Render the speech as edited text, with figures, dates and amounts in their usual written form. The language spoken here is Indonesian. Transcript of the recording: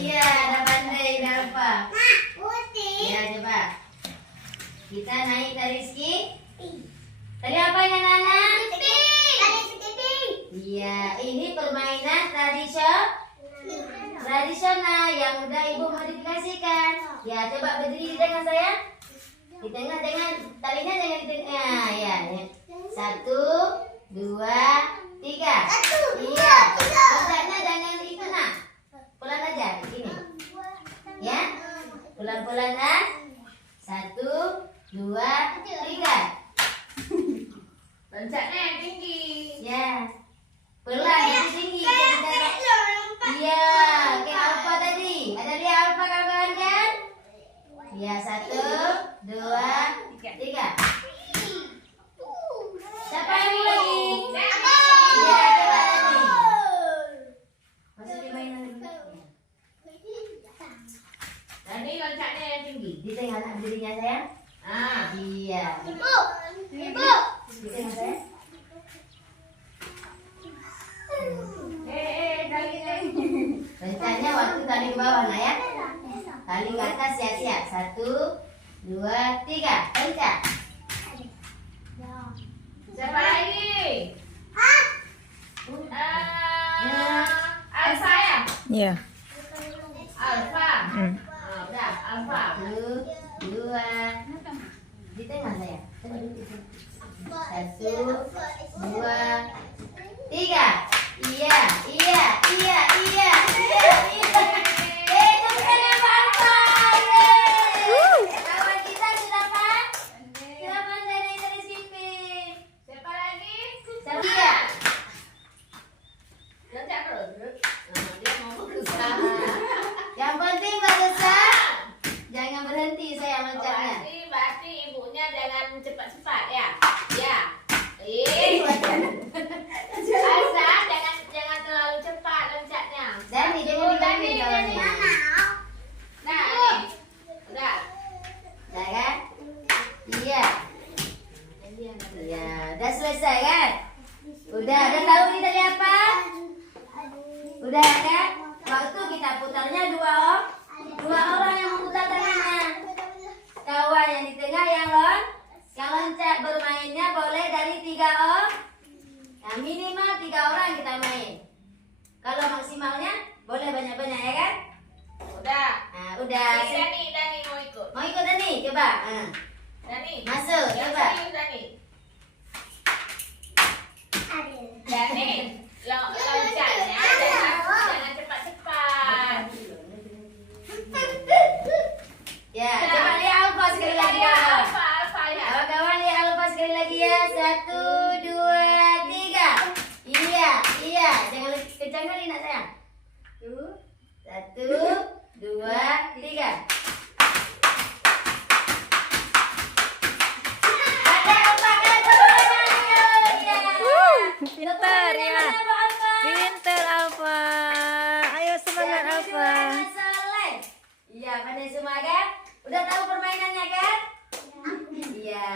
Iya, udah pandai, udah apa? Putih. Ya, coba. Kita naik ke Rizky. Tadi apanya, Nana? Iya, ini permainan tradisional yang udah Ibu modifikasikan. Ya, coba berdiri di tengah saya. Di tengah, talinya jangan di tengah. Ya, ya. 1, 2, 3. Iya. Loncatnya jangan itu, nak. Pelan aja, begini. Ya. Pelan-pelan, nak. 1, 2, 3. Loncatnya yang tinggi. Ya. Pelan, yang tinggi. Iya, kayak alfa tadi. Ada lihat alfa kawan-kawan kan? Ya, 1, 2, 3. Siapa yang mulai? Iya, coba nih. Masih dimainin lagi. Tadi loncatnya yang tinggi. Di tengah nak berdirinya sayang. Iya. Ibu. Di tengah saya. Rencanya waktu tali ke bawah nah ya. Tali ke atas siap-siap. 1, 2, 3. Pencet. Siapa lagi? Alfa ya? Iya. Alfa. Udah, Alfa. 1, 2. Di tengah saya. 1, 2, 3. Iya. Tepuk tangan buat Alfa. Kawan kita sudah apa? Sudah pandai naik dari skipping. Siapa lagi? Iya. Loncat terus. Dia mau berusaha. Yang penting berusaha. Jangan berhenti saya loncatnya. Berarti ibunya jangan cepat-cepat ya. Ya. Asa jangan terlalu cepat loncatnya. Dani jangan diganti kawannya. Nah, ini. Udah. Udah kan? Iya. Iya, udah selesai kan? Udah tahu ini tadi apa? Udah kan? Waktu kita putarnya dua orang yang memutar tangannya. Kawan yang di tengah yang loncat bermainnya boleh dari 3 orang. Nah, minimal 3 orang kita main. Kalau maksimalnya boleh banyak-banyak ya kan? Udah. Nah, udah. Dani mau ikut. Mau ikut Dani? Coba. Dani. Masuk, Yang coba. serius, Dani. Dani, loncatnya jangan cepat-cepat. Ya, coba lihat Alfa sekali lagi Ya, kawan. Alfa ya. Kawan-kawan lihat Alfa sekali lagi ya. 1, 2, 3. Iya. Jangan kencang kali nak sayang. 1, 2, 3. Ada Alfa kan? Pintar ya. Pintar Alfa. Ayo semangat Alfa. Iya, pandai semua kan? Udah tahu permainannya kan? Iya.